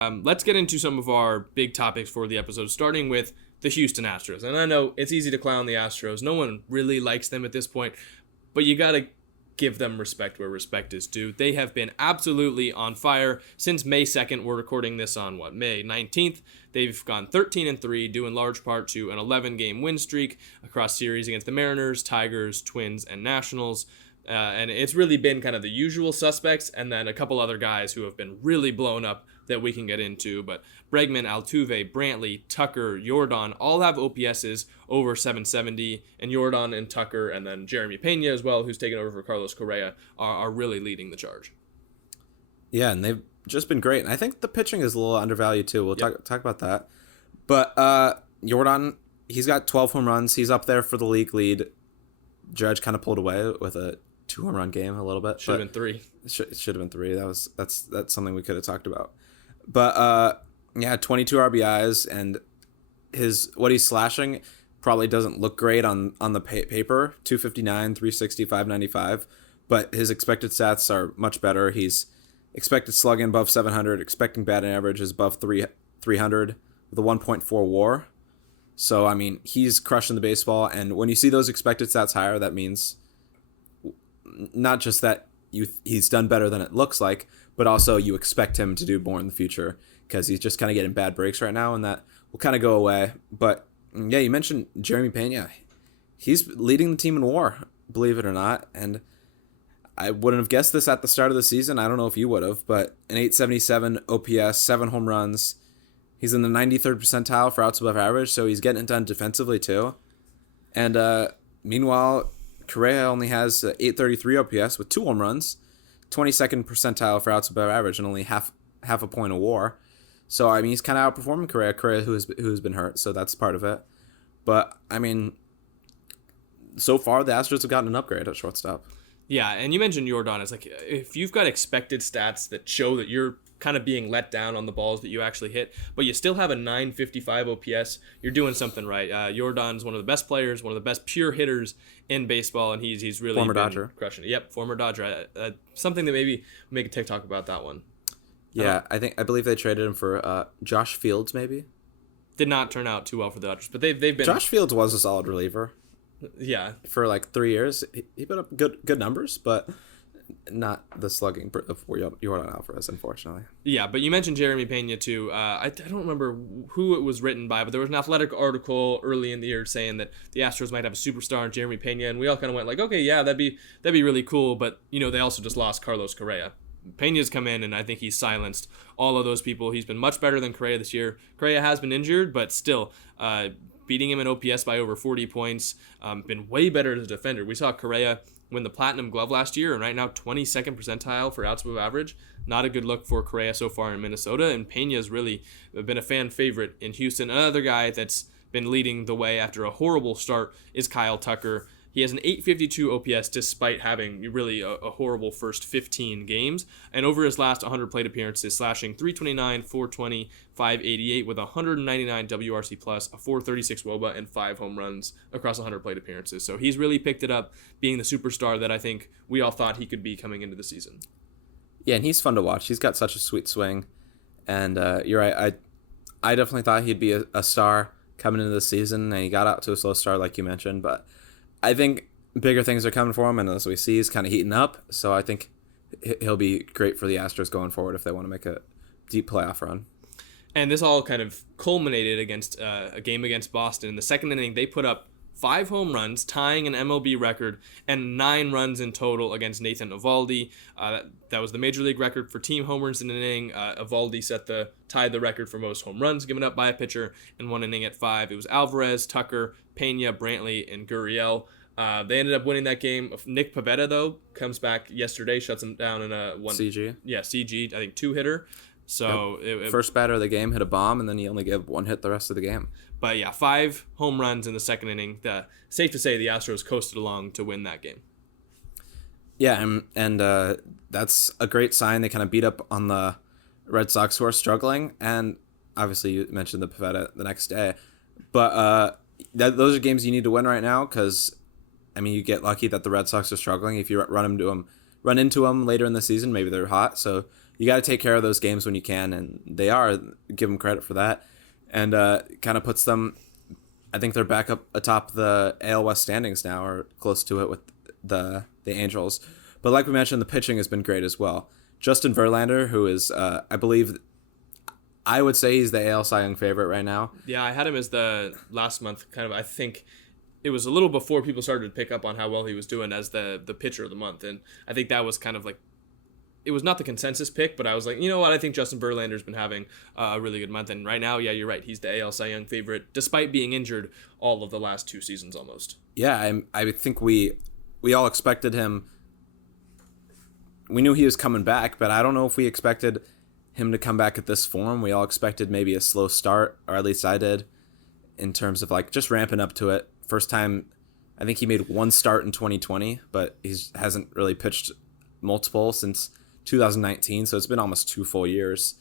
Let's get into some of our big topics for the episode, starting with the Houston Astros. And I know it's easy to clown the Astros. No one really likes them at this point, but you got to give them respect where respect is due. They have been absolutely on fire since May 2nd. We're recording this on May 19th. They've gone 13-3, due in large part to an 11-game win streak across series against the Mariners, Tigers, Twins, and Nationals. And it's really been kind of the usual suspects and then a couple other guys who have been really blown up that we can get into. But Bregman, Altuve, Brantley, Tucker, Yordan all have OPSs over 770. And Yordan and Tucker and then Jeremy Peña as well, who's taken over for Carlos Correa, are really leading the charge. Yeah, and they've just been great. And I think the pitching is a little undervalued too. We'll talk about that. But Yordan, he's got 12 home runs. He's up there for the league lead. Judge kind of pulled away with a 2-home run game a little bit. Should have been 3. It should have been 3. That's something we could have talked about. But 22 RBIs, and what he's slashing probably doesn't look great on the paper. 259, 360, 595, but his expected stats are much better. He's expected slugging above 700, expecting batting average is above 300 with a 1.4 WAR. So I mean, he's crushing the baseball, and when you see those expected stats higher, that means not just that he's done better than it looks like, but also you expect him to do more in the future because he's just kind of getting bad breaks right now, and that will kind of go away. But yeah, you mentioned Jeremy Peña. He's leading the team in WAR, believe it or not, and I wouldn't have guessed this at the start of the season. I don't know if you would have, but an 877 OPS, 7 home runs. He's in the 93rd percentile for outs above average, so he's getting it done defensively too. And meanwhile, Correa only has 833 OPS with 2 home runs, 22nd percentile for outs above average, and only half a point of WAR. So I mean, he's kind of outperforming Correa who's been hurt, so that's part of it. But I mean, so far the Astros have gotten an upgrade at shortstop. Yeah, and you mentioned Yordan. It's like if you've got expected stats that show that you're kind of being let down on the balls that you actually hit, but you still have a 955 OPS, you're doing something right. Yordan's one of the best players, one of the best pure hitters in baseball, and he's really former been Dodger. Crushing it. Yep, former Dodger. Something that maybe make a TikTok about that one. Yeah, I believe they traded him for Josh Fields, maybe. Did not turn out too well for the Dodgers, but they've been. Josh Fields was a solid reliever. Yeah, for like 3 years, he put up good numbers, but not the slugging of Yordan Alvarez, unfortunately. Yeah, but you mentioned Jeremy Peña too. I don't remember who it was written by, but there was an Athletic article early in the year saying that the Astros might have a superstar in Jeremy Peña, and we all kind of went like, okay, yeah, that'd be really cool. But they also just lost Carlos Correa. Peña's come in, and I think he's silenced all of those people. He's been much better than Correa this year. Correa has been injured, but still, beating him in OPS by over 40 points. Been way better as a defender. We saw Correa win the Platinum Glove last year, and right now 22nd percentile for outs above average. Not a good look for Correa so far in Minnesota, and Peña's really been a fan favorite in Houston. Another guy that's been leading the way after a horrible start is Kyle Tucker. He has an 852 OPS despite having really a horrible first 15 games. And over his last 100 plate appearances, slashing 329, 420, 588 with 199 WRC+, a 436 WOBA, and 5 home runs across 100 plate appearances. So he's really picked it up, being the superstar that I think we all thought he could be coming into the season. Yeah, and he's fun to watch. He's got such a sweet swing. And you're right, I definitely thought he'd be a star coming into the season, and he got out to a slow start like you mentioned, but I think bigger things are coming for him, and as we see, he's kind of heating up. So I think he'll be great for the Astros going forward if they want to make a deep playoff run. And this all kind of culminated against a game against Boston. In the second inning, they put up 5 home runs, tying an MLB record, and 9 runs in total against Nathan Eovaldi. That was the Major League record for team homers in an inning. Eovaldi tied the record for most home runs given up by a pitcher in one inning at 5. It was Alvarez, Tucker, Peña, Brantley, and Gurriel. They ended up winning that game. Nick Pivetta, though, comes back yesterday, shuts him down in a one. CG. Yeah, CG, I think 2-hitter. So yep. First batter of the game hit a bomb, and then he only gave 1 hit the rest of the game. But yeah, 5 home runs in the second inning. Safe to say the Astros coasted along to win that game. Yeah, and that's a great sign. They kind of beat up on the Red Sox, who are struggling, and obviously you mentioned the Pivetta the next day. But those are games you need to win right now because, I mean, you get lucky that the Red Sox are struggling. If you run into them later in the season, maybe they're hot. So you got to take care of those games when you can, and they are. Give them credit for that, and kind of puts them. I think they're back up atop the AL West standings now, or close to it with the Angels. But like we mentioned, the pitching has been great as well. Justin Verlander, who is, I believe, I would say he's the AL Cy Young favorite right now. Yeah, I had him as the last month kind of, I think it was a little before people started to pick up on how well he was doing as the pitcher of the month. And I think that was kind of like, it was not the consensus pick, but I was like, you know what? I think Justin Verlander's been having a really good month. And right now, yeah, you're right. He's the AL Cy Young favorite, despite being injured all of the last 2 seasons almost. Yeah, I think we all expected him. We knew he was coming back, but I don't know if we expected him to come back at this form. We all expected maybe a slow start, or at least I did, in terms of like just ramping up to it. First time, I think he made 1 start in 2020, but he hasn't really pitched multiple since 2019, so it's been almost 2 full years.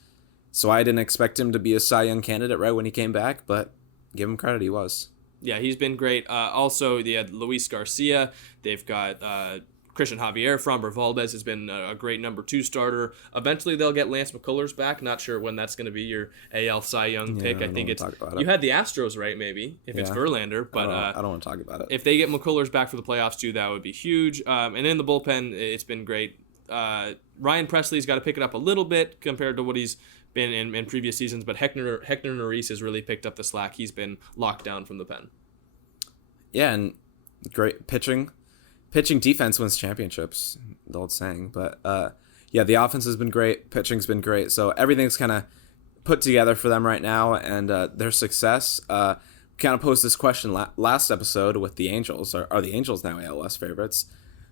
So I didn't expect him to be a Cy Young candidate right when he came back, but give him credit, he was. Yeah, he's been great. Also, they had Luis Garcia. They've got Christian Javier. Framber Valdez has been a great number 2 starter. Eventually, they'll get Lance McCullers back. Not sure when that's going to be your AL Cy Young pick. I think it's you had the Astros right, maybe if it's Verlander, but I don't want to talk about it. If they get McCullers back for the playoffs too, that would be huge. And in the bullpen, it's been great. Ryan Presley's got to pick it up a little bit compared to what he's been in previous seasons, but Hector Neris has really picked up the slack. He's been locked down from the pen. Yeah, and great pitching. Pitching defense wins championships, the old saying. But yeah, the offense has been great. Pitching's been great. So everything's kind of put together for them right now, and their success. Kind of posed this question last episode with the Angels. Are the Angels now AL West favorites?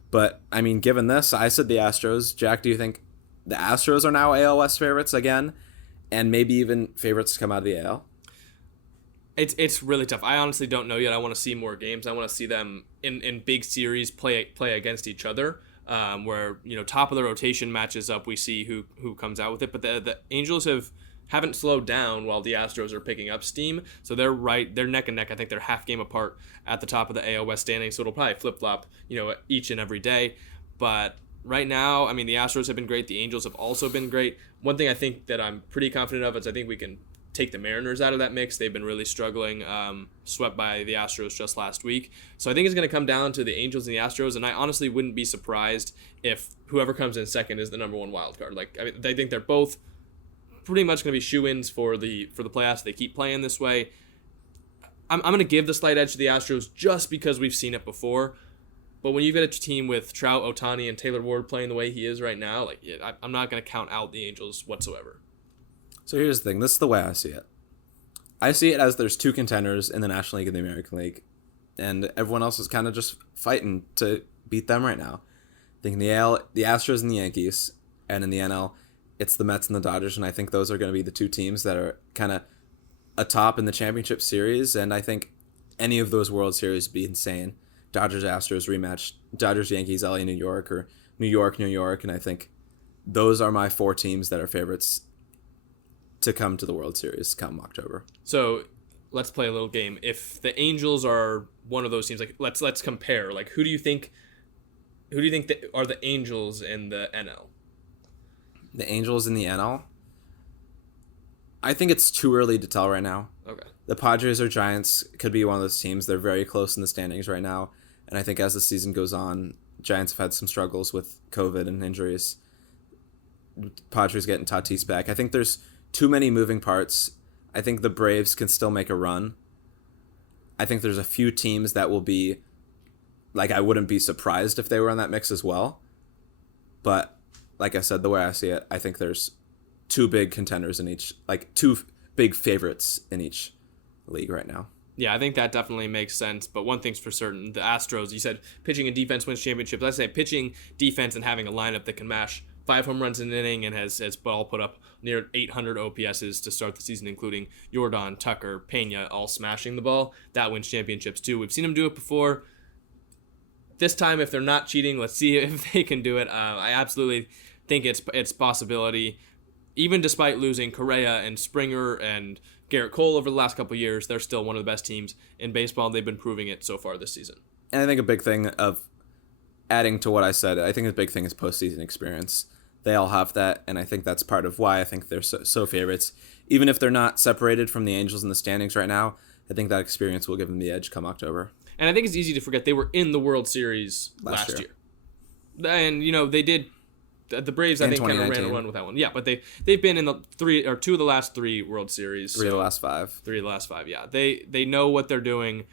But, I mean, given this, I said the Astros. Jack, do you think the Astros are now AL West favorites again? And maybe even favorites to come out of the AL? It's really tough. I honestly don't know yet. I want to see more games. I want to see them in big series play against each other, where, you know, top of the rotation matches up. We see who comes out with it. But the Angels haven't slowed down while the Astros are picking up steam. So they're neck and neck. I think they're half game apart at the top of the AL West standing. So it'll probably flip-flop, you know, each and every day. But right now, I mean, the Astros have been great. The Angels have also been great. One thing I think that I'm pretty confident of is I think we can take the Mariners out of that mix. They've been really struggling, swept by the Astros just last week. So I think it's going to come down to the Angels and the Astros, and I honestly wouldn't be surprised if whoever comes in second is the number 1 wild card. Like, I mean, I think they're both pretty much going to be shoo-ins for the playoffs. They keep playing this way. I'm going to give the slight edge to the Astros just because we've seen it before. But when you get a team with Trout, Ohtani, and Taylor Ward playing the way he is right now, like, I'm not going to count out the Angels whatsoever. So here's the thing. This is the way I see it. I see it as there's 2 contenders in the National League and the American League, and everyone else is kind of just fighting to beat them right now. I think in the AL, the Astros and the Yankees, and in the NL, it's the Mets and the Dodgers, and I think those are going to be the 2 teams that are kind of atop in the championship series, and I think any of those World Series would be insane. Dodgers-Astros rematch, Dodgers-Yankees, LA-New York, or New York, and I think those are my 4 teams that are favorites to come to the World Series come October. So let's play a little game. If the Angels are one of those teams, like let's compare. Like who do you think that are the Angels in the NL? The Angels in the NL? I think it's too early to tell right now. Okay. The Padres or Giants could be one of those teams. They're very close in the standings right now. And I think as the season goes on, Giants have had some struggles with COVID and injuries. Padres getting Tatis back. I think there's too many moving parts. I think the Braves can still make a run. I think there's a few teams that will be, like, I wouldn't be surprised if they were in that mix as well. But, like I said, the way I see it, I think there's 2 big contenders in each, like 2 big favorites in each league right now. Yeah, I think that definitely makes sense. But one thing's for certain, the Astros, you said pitching and defense wins championships. I say pitching, defense, and having a lineup that can mash 5 home runs in an inning and has all put up near 800 OPSs to start the season, including Yordan, Tucker, Peña, all smashing the ball. That wins championships too. We've seen them do it before. This time, if they're not cheating, let's see if they can do it. I absolutely think it's possibility. Even despite losing Correa and Springer and Garrett Cole over the last couple of years, they're still one of the best teams in baseball. They've been proving it so far this season. And I think a big thing of adding to what I said, I think the big thing is postseason experience. they all have that, and I think that's part of why I think they're so favorites. Even if they're not separated from the Angels in the standings right now, I think that experience will give them the edge come October. And I think it's easy to forget they were in the World Series last year. And, they did. The Braves, I think, kind of ran a run with that one. Yeah, but they've been in the two of the last 3 World Series. 3 of the last 5. 3 of the last 5, yeah. They know what they're doing,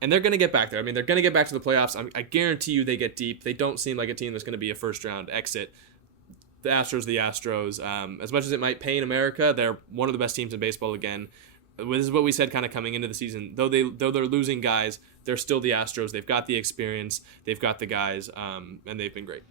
and they're going to get back there. I mean, they're going to get back to the playoffs. I guarantee you they get deep. They don't seem like a team that's going to be a first-round exit. The Astros. As much as it might pain America, they're one of the best teams in baseball again. This is what we said kind of coming into the season. Though they're losing guys, they're still the Astros. They've got the experience. They've got the guys, and they've been great.